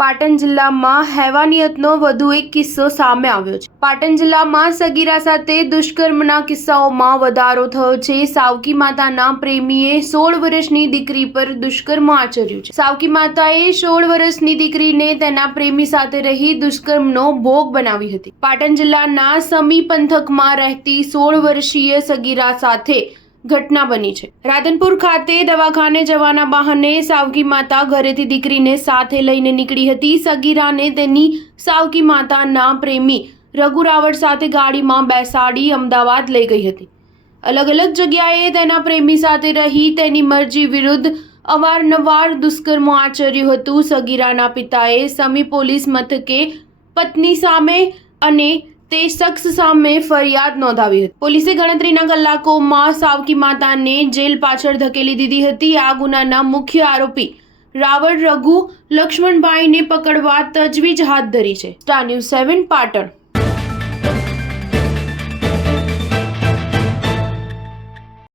પાટણ જિલ્લામાં હેવાનિયતનો વધુ એક કિસ્સો સામે આવ્યો છે। પાટણ જિલ્લામાં સગીરા સાથે દુષ્કર્મના કિસ્સાઓમાં વધારો થયો છે। સાવકી માતાના પ્રેમીએ 16 વર્ષની દીકરી પર દુષ્કર્મ આચર્યું છે। સાવકી માતાએ 16 વર્ષની દીકરીને તેના પ્રેમી સાથે રહી દુષ્કર્મનો ભોગ બનાવી હતી। પાટણ જિલ્લાના સમી પંથકમાં રહેતી 16 વર્ષીય સગીરા સાથે ઘટના બની છે। રાધનપુર ખાતે દવાખાને જવાના બહાને સાવકી માતા ઘરેથી દીકરીને સાથે લઈને નીકળી હતી। સગીરાને તેની સાવકી માતાના પ્રેમી રઘુ રાવળ સાથે ગાડીમાં બેસાડી અમદાવાદ લઈ ગઈ હતી। અલગ અલગ જગ્યાએ તેના પ્રેમી સાથે રહી તેની મરજી વિરુદ્ધ અવારનવાર દુષ્કર્મ આચર્યું હતું। સગીરાના પિતાએ સમી પોલીસ મથકે પત્ની સામે અને તે શખ્સ સામે ફરિયાદ નોંધાવી હતી। પોલીસે ગણતરીના કલાકોમાં સાવકી માતાને જેલ પાછળ ધકેલી દીધી હતી। આ ગુનાના મુખ્ય આરોપી રાવળ રઘુ લક્ષ્મણભાઈને પકડવા તજવીજ હાથ ધરી છે। Star news 7 Patan.